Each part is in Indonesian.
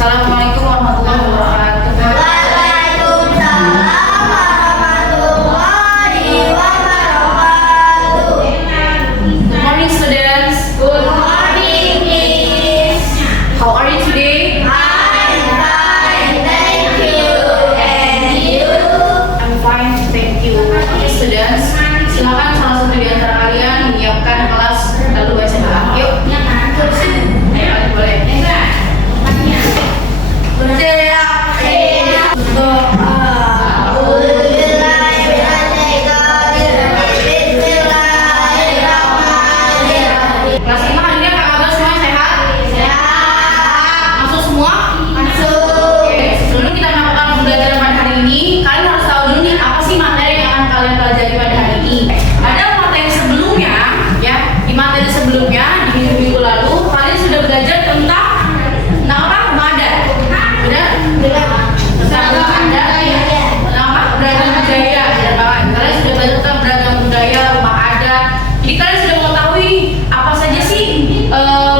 Assalamualaikum warahmatullahi wabarakatuh. Waalaikumsalam warahmatullahi wabarakatuh. Good morning, students. Good morning, Miss. How are you today? I'm fine, thank you. And you? I'm fine, thank you. Okay, students, silakan salah satu di antara kalian menyiapkan kelas lalu SMA. Yuk. Ayo, boleh. Kelas 5 hari ini apa kabar semuanya, sehat? Masuk semua? Oke, sebelum kita melakukan pembelajaran pada hari ini, kalian harus tahu dulu nih apa sih materi yang akan kalian pelajari pada hari ini. Ada materi sebelumnya, ya, di materi sebelumnya di minggu lalu kalian sudah belajar tentang apa? Mada. Benar? Tentang ada tentang apa? Beragam budaya. Benar banget. Kalian sudah belajar tentang beragam budaya, rumah adat. Jadi kalian sudah mengetahui apa saja sih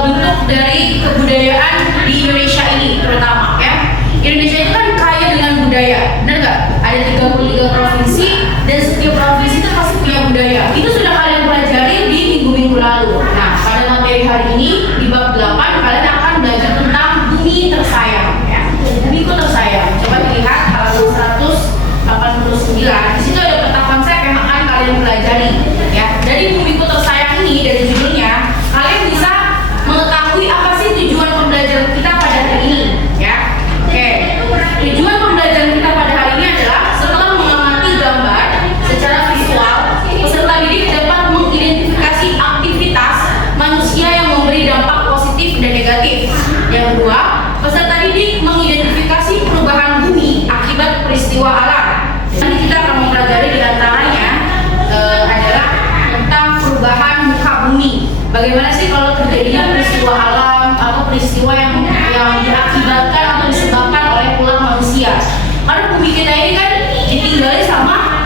bentuk dari kebudayaan di Indonesia ini terutama, ya. Indonesia itu kan kaya dengan budaya, benar nggak? Ada 33 provinsi dan setiap provinsi itu pasti punya budaya. Itu sudah kalian pelajari di minggu-minggu lalu. Nah, pada materi hari ini di bab 8 kalian akan belajar tentang bumi tersayang, ya. Bumiku tersayang. Coba dilihat halaman 189. Di situ ada peta konsep yang akan kalian pelajari, ya. Dari bumiku tersayang ini, dari judulnya, kalian bisa mengetahui apa sih tujuan pembelajaran kita pada hari ini, ya. Oke, tujuan pembelajaran kita pada hari ini adalah setelah mengamati gambar secara visual, peserta didik dapat mengidentifikasi aktivitas manusia yang memberi dampak positif dan negatif. Yang kedua, peserta didik mengidentifikasi perubahan bumi akibat peristiwa alam. Nanti kita akan mempelajari di antaranya adalah tentang perubahan muka bumi. Bagaimana sih kalau terjadinya peristiwa alam atau peristiwa yang diakibatkan atau disebabkan oleh ulah manusia? Karena bumi kita ini kan ditinggali sama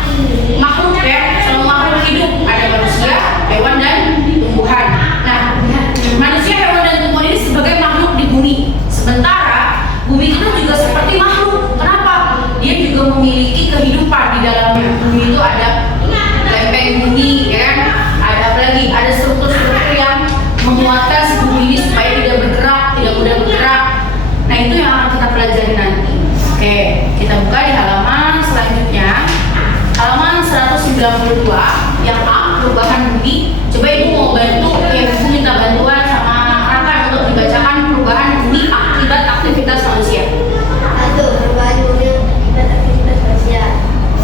makhluk, ya, sama makhluk hidup. Ada manusia, hewan, dan tumbuhan. Nah, manusia, hewan, dan tumbuhan ini sebagai makhluk di bumi. Sementara bumi itu juga seperti makhluk. Kenapa? Dia juga memiliki kehidupan di dalamnya. Bumi itu ada lempeng bumi, ya kan? Ada apa lagi? Ada struktur-struktur yang menguatkan si bumi ini supaya tidak bergerak, tidak mudah bergerak. Nah, itu yang akan kita pelajari nanti. Oke, kita buka di halaman selanjutnya. Halaman 192 yang A, perubahan bumi. Coba Ibu mau bantu, ya, Ibu minta bantuan sama Raka untuk dibacakan perubahan bumi akibat aktivitas manusia. Satu, perubahan bumi akibat aktivitas manusia.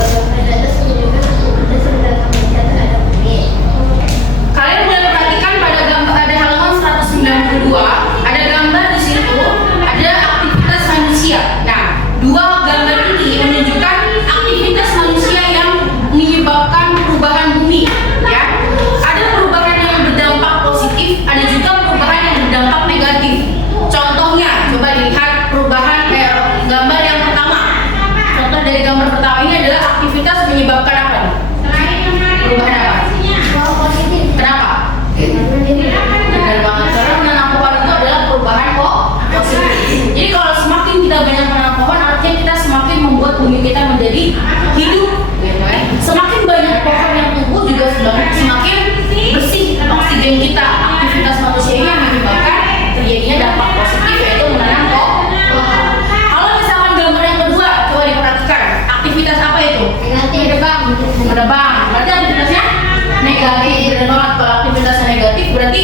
Pada atas menunjukkan aktivitas yang dalam manusia terhadap bumi. Kalian boleh perhatikan pada gambar, ada halaman 192, ada gambar di situ, ada aktivitas manusia. Nah, dua gambar ini menunjukkan aktivitas manusia yang menyebabkan perubahan bumi, ya. Ada perubahan yang berdampak positif, ada juga perubahan yang berdampak negatif. Contohnya, coba dilihat perubahan gambar yang pertama. Contoh dari gambar pertama ini adalah aktivitas menyebabkan apa nih? Perubahan apa? Positif. Kenapa? Benar banget, karena menanam pohon itu adalah perubahan positif. Jadi kalau semakin kita banyak menanam pohon, artinya kita semakin membuat bumi kita menjadi hidup, gitu kan? Semakin banyak pohon yang tumbuh juga semakin bersih oksigen kita. Aktivitas manusia ini yang menyebabkan terjadinya dampak positif, yaitu menanam pohon. Kalau misalkan gambar yang kedua, coba diperhatikan, aktivitas apa itu? Menebang. Menebang. Berarti aktivitasnya negatif. Benar banget, kalau aktivitasnya negatif berarti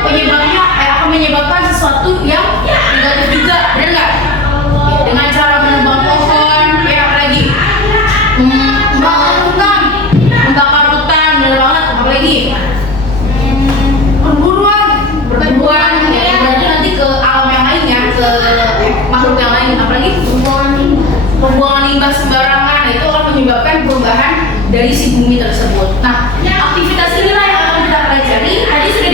penyebabnya akan menyebabkan sesuatu yang negatif juga, benar nggak? Dengan cara menebang pohon, ya, apalagi membakar hutan, benar banget, apalagi perburuan, ya, berarti nanti ke alam yang lain, ya, ke makhluk yang lain, apalagi pembuangan limbah sembarangan. Itu akan menyebabkan perubahan dari si bumi tersebut. Nah, aktivitas inilah yang akan kita pelajari. Tadi sudah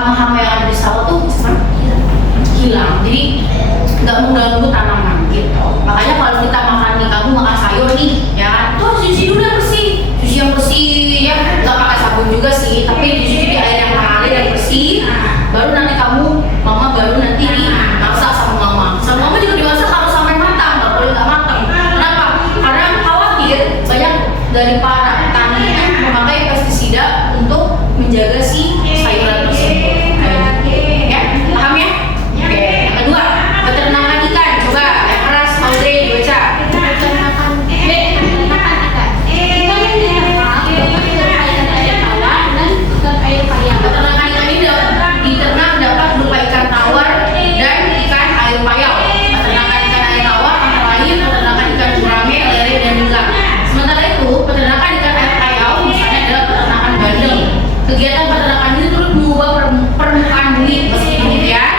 hama-hama yang ada di sawah tuh hilang. Jadi nggak mengganggu tanaman gitu. Makanya kalau kita makan nih, kamu makan sayur nih, ya kan, tuh harus cuci dulu yang bersih, cuci yang bersih ya, nggak pakai sabun juga sih, tapi dicuci di air yang mengalir dan bersih. Baru nanti mama baru nanti dimasak sama mama juga dimasak harus sampai matang, nggak boleh nggak matang. Kenapa? Karena khawatir banyak dari para petani itu memakai pestisida untuk menjaga si sayuran tersebut. Ya, paham ya? Oke, yang kedua, peternakan ikan. Coba yang keras, Audrey dibaca. Peternakan ikan. Ikan yang diternak air tawar dan ikan air payau. Peternakan ikan ini diternak dapat berupa ikan tawar dan ikan air payau. Peternakan ikan air tawar antara lain peternakan ikan gurame, lele, dan nilam. Sementara itu, peternakan ikan air payau misalnya adalah peternakan bandeng. Kegiatan peternakan ini turut mengubah permukaan bumi. Meski demikian,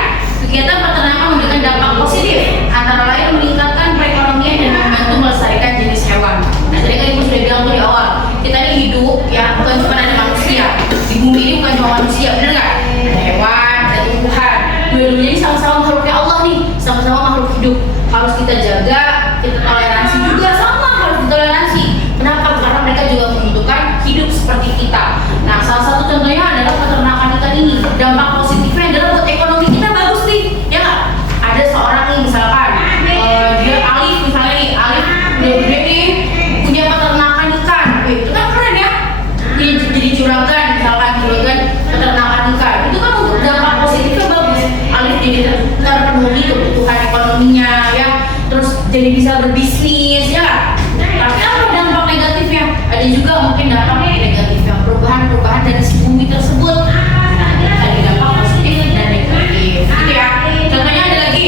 kegiatan peternakan memberikan dampak positif, antara lain meningkatkan perekonomian dan membantu melestarikan jenis hewan. Nah, tadi kan ibu sudah bilang tuh di awal, kita ini hidup ya bukan cuma ada manusia. Di bumi ini bukan cuma manusia, benar nggak? Ada hewan, ada tumbuhan. Dua-duanya ini sama-sama makhluknya Allah nih, sama-sama makhluk hidup. Harus kita jaga, kita toleransi juga sama, harus ditoleransi. Kenapa? Karena mereka juga membutuhkan hidup seperti kita. Nah, salah satu contohnya adalah peternakan ikan ini. Dampak positifnya adalah buat ekonomi kita bagus nih, ya nggak? Ada seorang nih misalkan, dia Alif misalnya nih, Alif udah gede nih, punya peternakan ikan. Itu kan keren ya? Dia jadi juragan, misalkan juragan peternakan ikan. Itu kan untuk dampak positifnya bagus. Alif jadi terpenuhi kebutuhan ekonominya, ya. Terus jadi bisa berbisnis, ya nggak? Tapi apa dampak negatifnya? Ada juga mungkin dampak negatifnya, perubahan dari si bumi tersebut. Ada dampak positif dan negatif, gitu ya. Contohnya ada lagi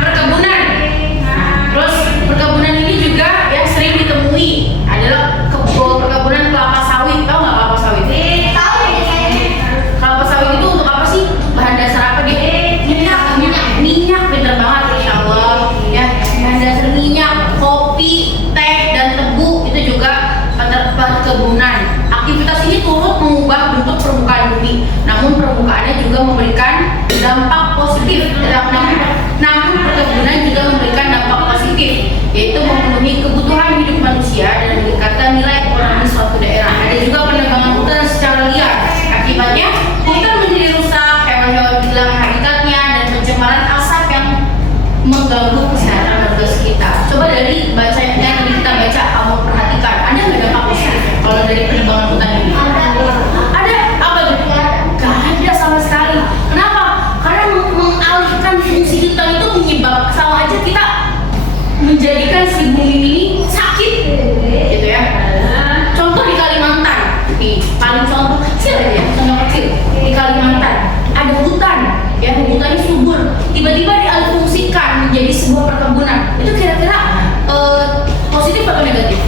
perkebunan. Terus perkebunan ini juga yang sering ditemui adalah perkebunan kelapa sawit. Tahu nggak kelapa sawit? Tahu ya saya. Kelapa sawit itu untuk apa sih? Bahan dasar apa dia? Minyak, bener banget, insya Allah. Ya, bahan dasar minyak, kopi, teh, dan tebu itu juga perkebunan. Aktivitas ini turut mengubah bentuk permukaan bumi, namun permukaannya juga memberikan dampak positif. Namun perkebunan juga memberikan dampak positif, yaitu memenuhi kebutuhan hidup manusia dan meningkatkan nilai ekonomi suatu daerah. Ada juga penebangan hutan secara liar. Akibatnya hutan menjadi rusak, hewan-hewan hilang habitatnya, dan pencemaran asap yang mengganggu kesehatan warga sekitar. Coba dari bacanya yang tadi kita baca, kamu perhatikan, ada nggak dampak positif kalau dari penebangan hutan ini? Ada. Apa tuh? Gak ada sama sekali. Kenapa? Karena mengalihkan fungsi hutan itu menyebabkan sama aja kita menjadikan si bumi ini sakit, gitu ya. Contoh di Kalimantan, paling contoh kecil aja ya, contoh kecil di Kalimantan ada hutan, ya hutannya subur, tiba-tiba dialihfungsikan menjadi sebuah perkebunan. Itu kira-kira positif atau negatif?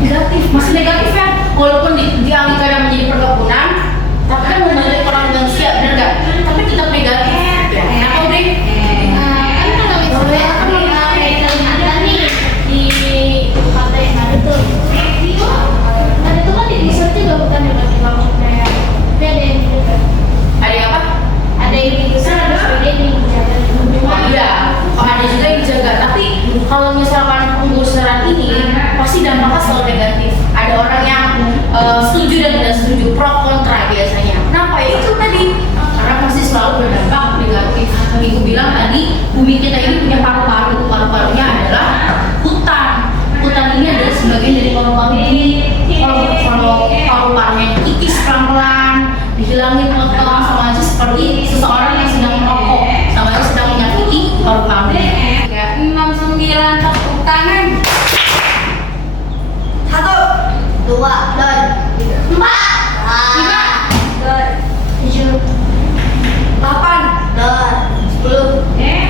Negatif, masih negatif ya. Walaupun dialihkan menjadi perkebunan, tapi kan membantu ekonomi manusia, benar nggak? Tapi tetap negatif. Kenapa, Bri? Kan kalau misalnya di Kalimantan nih di pantai yang ada tuh, kan itu kan di resort juga bukan dibangun kayak, tapi ada yang dijaga. Ada yang apa? Ada yang digesar, ada sebagainya yang dijaga. Oh iya, ada juga yang dijaga. Tapi kalau misalkan penggusuran ini pasti dampaknya selalu negatif. Ada orang yang setuju dan tidak setuju, pro kontra biasanya. Kenapa? Ya itu tadi, karena pasti selalu berdampak negatif. Ibu bilang tadi, bumi kita ini punya paru-paru. Paru-parunya adalah hutan. Hutan ini adalah sebagian dari paru-paru bumi. Kalau paru-parunya tipis pelan-pelan, dihilangin potong, sama aja seperti seseorang yang sedang merokok, sama aja sedang menyakiti paru-parunya. 3, 6, 9, tepuk tangan. 1, 2, dan 4, 5, dan 7, 8, dan 10, 11,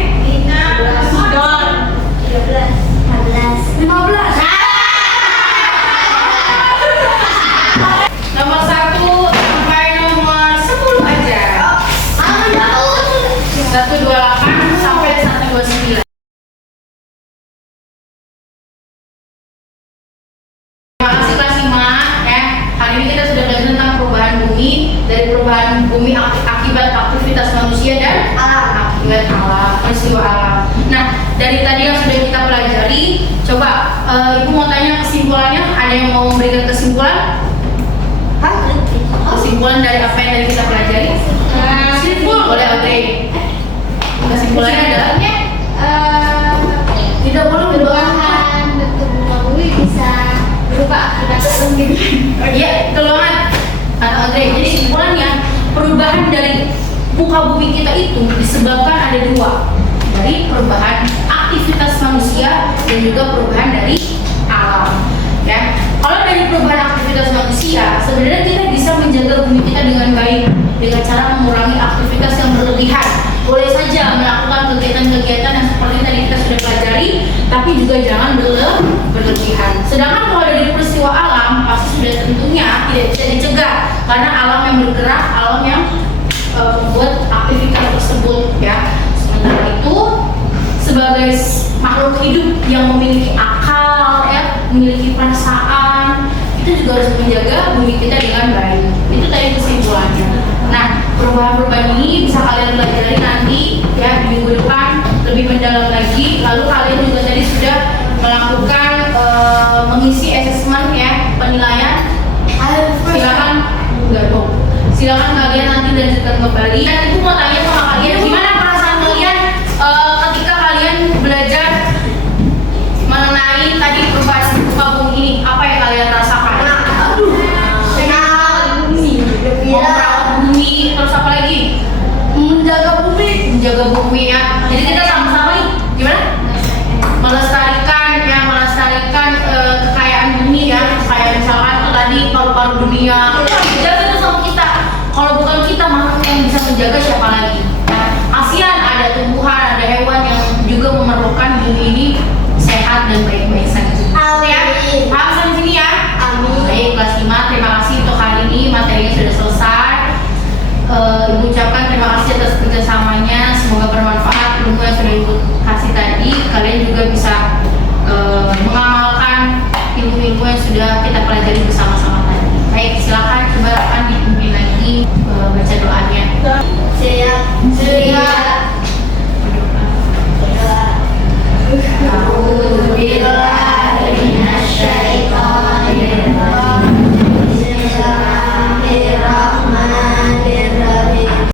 13, 14, 15. Nomor 1 sampai nomor 10 aja. 128 sampai 129. Terima kasih Kelas 5 ya. Hari ini kita sudah belajar tentang perubahan bumi. perubahan bumi akibat aktivitas manusia dan akibat alam, peristiwa alam. Nah, dari tadi yang sudah kita pelajari, coba Ibu mau tanya kesimpulannya. Ada yang mau memberikan kesimpulan? Kesimpulan dari apa yang tadi kita pelajari? Boleh Audrey. Kesimpulannya adalah tidak boleh perubahan bentuk muka bumi bisa berubah akibat gitu. Iya, betul banget. Audrey, jadi kesimpulannya perubahan dari muka bumi kita itu disebabkan ada dua, dari perubahan aktivitas manusia dan juga perubahan dari alam. Ya, kalau dari perubahan aktivitas manusia, sebenarnya kita bisa menjaga bumi kita dengan baik dengan cara mengurangi aktivitas yang berlebihan. Boleh saja melakukan kegiatan-kegiatan yang seperti tadi kita sudah pelajari, tapi juga jangan berlebihan. Sedangkan kalau dari peristiwa alam, pasti sudah tentunya tidak bisa dicegah karena alam yang bergerak, alam yang membuat aktivitas tersebut, ya. Sementara itu, sebagai makhluk hidup yang memiliki akal, ya, memiliki perasaan, kita juga harus menjaga bumi kita dengan baik. Itu tadi kesimpulannya. Nah, perubahan-perubahan ini bisa kalian pelajari nanti, ya, di minggu depan lebih mendalam lagi. Lalu kalian juga tadi sudah melakukan mengisi asesmen, ya, penilaian. Silakan, enggak dong. Silakan kalian nanti lanjutkan kembali. Dan Ibu mau tanya sama kalian, gimana perasaan kalian ketika kalian belajar mengenai tadi perubahan muka bumi ini? Apa yang kalian rasakan? Mau merawat bumi, terus apa lagi? Menjaga bumi, ya. Jadi kita sama-sama nih, gimana? Melestarikan kekayaan bumi, ya. Kayak misalkan tuh tadi paru-paru dunia, itu harus dijaga tuh sama kita. Kalau bukan kita, makhluk yang bisa menjaga siapa lagi? Nah, ASEAN ada tumbuhan, ada hewan yang juga memerlukan bumi ini sehat dan baik-baik saja. Ya, paham sampai sini ya? Baik, kelas 5, terima kasih untuk hari ini, materinya sudah selesai. Ibu ucapkan terima kasih atas kerjasamanya, semoga bermanfaat ilmu yang sudah Ibu kasih tadi. Kalian juga bisa mengamalkan ilmu-ilmu yang sudah kita pelajari bersama-sama tadi. Baik, silakan coba akan dipimpin lagi baca doanya. Siap.